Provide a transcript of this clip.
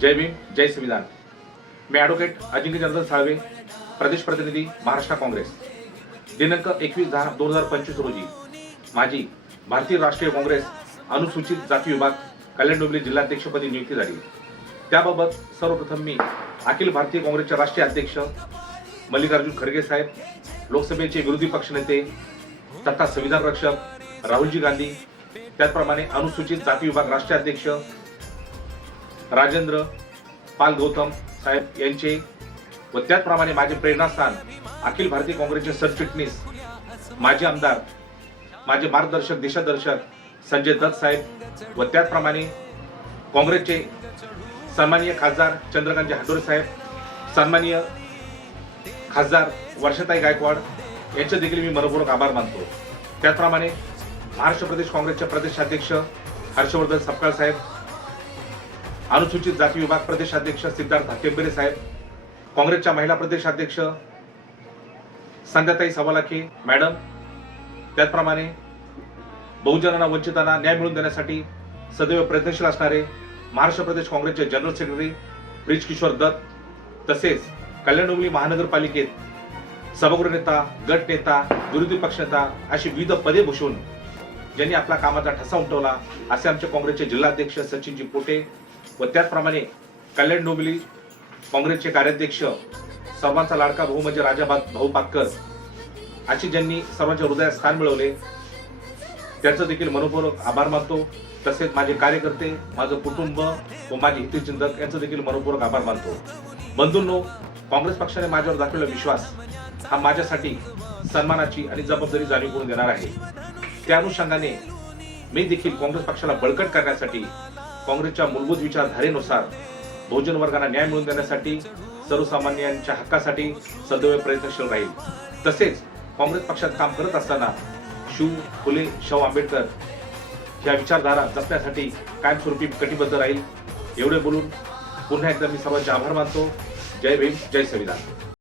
जय भीम, जय संविधान। मैं ॲडव्होकेट अजिंक्य जनार्दन साळवे, प्रदेश प्रतिनिधी महाराष्ट्र काँग्रेस। दिनांक 21/10/2025 रोजी माझी भारतीय राष्ट्रीय काँग्रेस अनुसूचित जाती विभाग कल्याण डोंबिवली जिल्हाध्यक्षपदी नियुक्ती झाली। त्याबाबत सर्वप्रथम मी अखिल भारतीय काँग्रेसचे राष्ट्रीय अध्यक्ष मल्लिकार्जुन खरगे साहेब, लोकसभेचे विरोधी पक्षनेते तथा संविधान रक्षक राहुलजी गांधी, त्याचप्रमाणे अनुसूचित जाती विभाग राष्ट्रीय अध्यक्ष राजेंद्र पाल गौतम साहेब यांचे व त्याचप्रमाणे माझे प्रेरणास्थान अखिल भारतीय काँग्रेसचे सरचिटणीस माजी आमदार, माझे मार्गदर्शक दिशादर्शक संजय दत्त साहेब व त्याचप्रमाणे काँग्रेसचे सन्माननीय खासदार चंद्रकांतजी हातोरे साहेब, सन्माननीय खासदार वर्षाताई गायकवाड यांचे देखील मी मनपूर्वक आभार मानतो। त्याचप्रमाणे महाराष्ट्र प्रदेश काँग्रेसचे प्रदेशाध्यक्ष हर्षवर्धन सपकाळ साहेब, अनुसूचित जाती विभाग प्रदेशाध्यक्ष सिद्धार्थ टेंबरे साहेब, काँग्रेसच्या महिला प्रदेशाध्यक्ष संध्याताई सवालाखे मॅडम, त्याचप्रमाणे बहुजनांना वंचितांना न्याय मिळवून देण्यासाठी सदैव प्रयत्नशील असणारे महाराष्ट्र प्रदेश काँग्रेसचे जनरल सेक्रेटरी ब्रिज किशोर दत्त, तसेच कल्याण डोंबिवली महानगरपालिकेत सभागृह नेता, गट नेता, विरोधी पक्षनेता अशी विविध पदे भूषवून ज्यांनी आपला कामाचा ठसा उमटवला असे आमचे काँग्रेसचे जिल्हाध्यक्ष सचिनजी पोटे व त्याचप्रमाणे कल्याण डोंबिवली काँग्रेसचे कार्याध्यक्ष सर्वांचा लाडका भाऊ म्हणजे राजा भाऊ पाटकर अशी ज्यांनी सर्वांच्या हृदयात स्थान मिळवले त्यांचं देखील मनपूर्वक आभार मानतो। तसेच माझे कार्यकर्ते, माझं कुटुंब व माझे हितचिंतक यांचं देखील मनपूर्वक आभार मानतो। बंधूंनो, काँग्रेस पक्षाने माझ्यावर दाखवलेला विश्वास हा माझ्यासाठी सन्मानाची आणि जबाबदारी जाणीव करून देणार आहे। त्या अनुषंगाने मी देखील काँग्रेस पक्षाला बळकट करण्यासाठी, काँग्रेसच्या मूलभूत विचारधारेनुसार बहुजन वर्गांना न्याय मिळवून देण्यासाठी, सर्वसामान्यांच्या हक्कासाठी सदैव प्रयत्नशील राहील। तसेच काँग्रेस पक्षात काम करत असताना फुले शाहू आंबेडकर या विचारधारा जपण्यासाठी कायमस्वरूपी कटिबद्ध राहील। एवढे बोलून पुन्हा एकदा मी सर्वांचे आभार मानतो। जय भीम, जय संविधान।